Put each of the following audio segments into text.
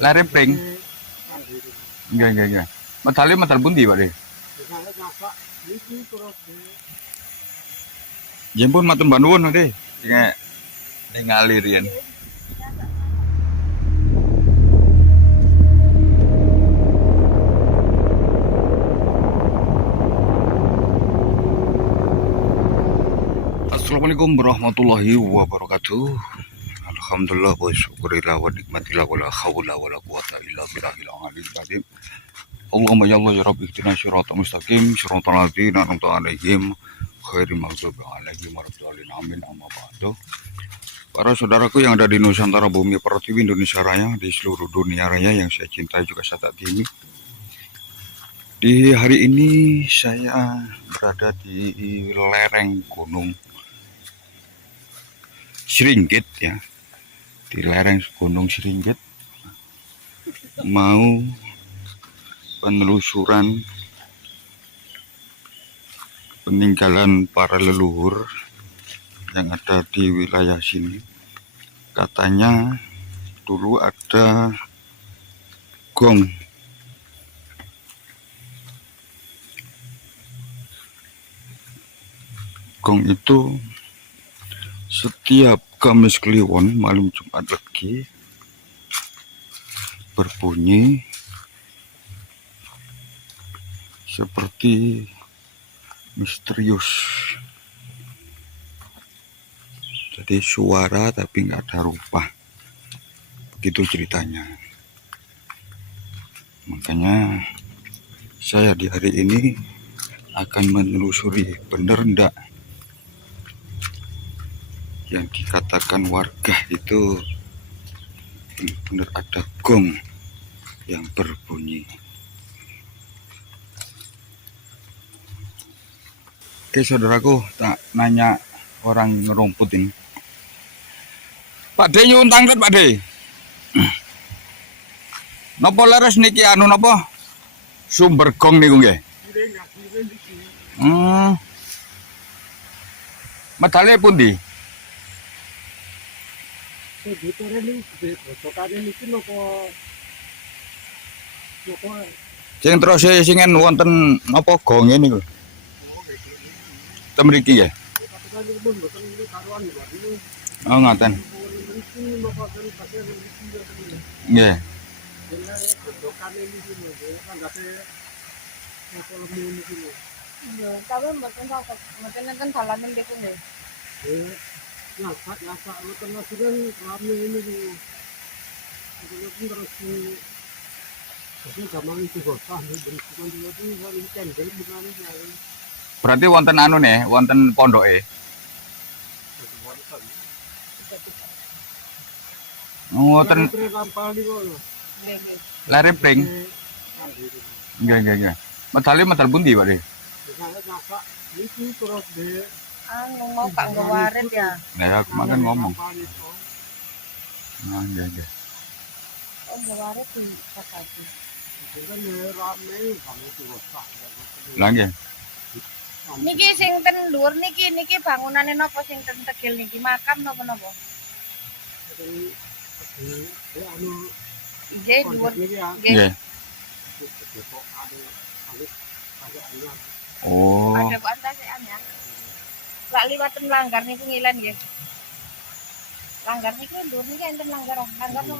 Lare pring. Nggih. Medale medal pundi, Pak De? Jempun matur nuwun, Pak De. Ningali riyen. Assalamualaikum warahmatullahi wabarakatuh. Alhamdulillah wa syukurillah wa nikmatillah wa la haula wa la quwata illa billahil aliyyil azim. Allahumma ya Allah ya Rabbi ihdina shiratal mustaqim shiratal ladzina an'amta 'alaihim ghairil maghdubi 'alaihim waladdallin amin amma ba'du. Para saudaraku yang ada di Nusantara Bumi Pertiwi Indonesia Raya, di seluruh dunia raya yang saya cintai juga saya taati. Di hari ini saya berada di lereng Gunung Seringgit ya, di lereng Gunung Seringgit, mau penelusuran peninggalan para leluhur yang ada di wilayah sini. Katanya dulu ada gong. Gong itu setiap Kamis Kliwon malam Jumat Legi berbunyi seperti misterius. Jadi suara tapi nggak ada rupa. Begitu ceritanya. Makanya saya di hari ini akan menelusuri bener enggak yang dikatakan warga itu benar ada gong yang berbunyi. Oke saudaraku, tak nanya orang ngerumput ini. Pak De nyuwun tanglet Pak De. Napa leres niki anu napa? Sumber gong niku nggih. Medale pundi? Sing terus singen wonten napa gonge niku? Temriki ya? Oh ngaten. Nggih. Tapi mboten enten dalanan niku nggih. Berarti wonten anu nih, wonten pondoke. Wonten lare pring. Nggih. Medale medal pundi, Pak De? Anu mau Pak Gawarit ya. Nah, kemarin ngomong. Nah, nggih. Oh, Gawarit di Pakati. Lah nggih. Niki sing ten dhuwur niki bangunane napa sing ten tegel niki makam napa? Nggih, dhuwur. Nggih. Oh. Ada pantasean ya. Lak liwaten langgar niku ngilen nggih. Langgar niku dhuwur niki enten langgar napa?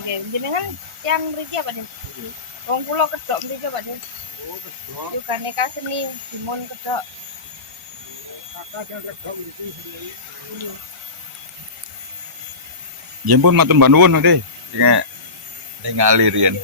Nggih, jenengan yang mriki apa, Den? Wong kula kedok mriki, Pak, Den. Oh, kedok. Yugane kaseni dimun kedok. Jempun matur nuwun, De. Ningali riyen.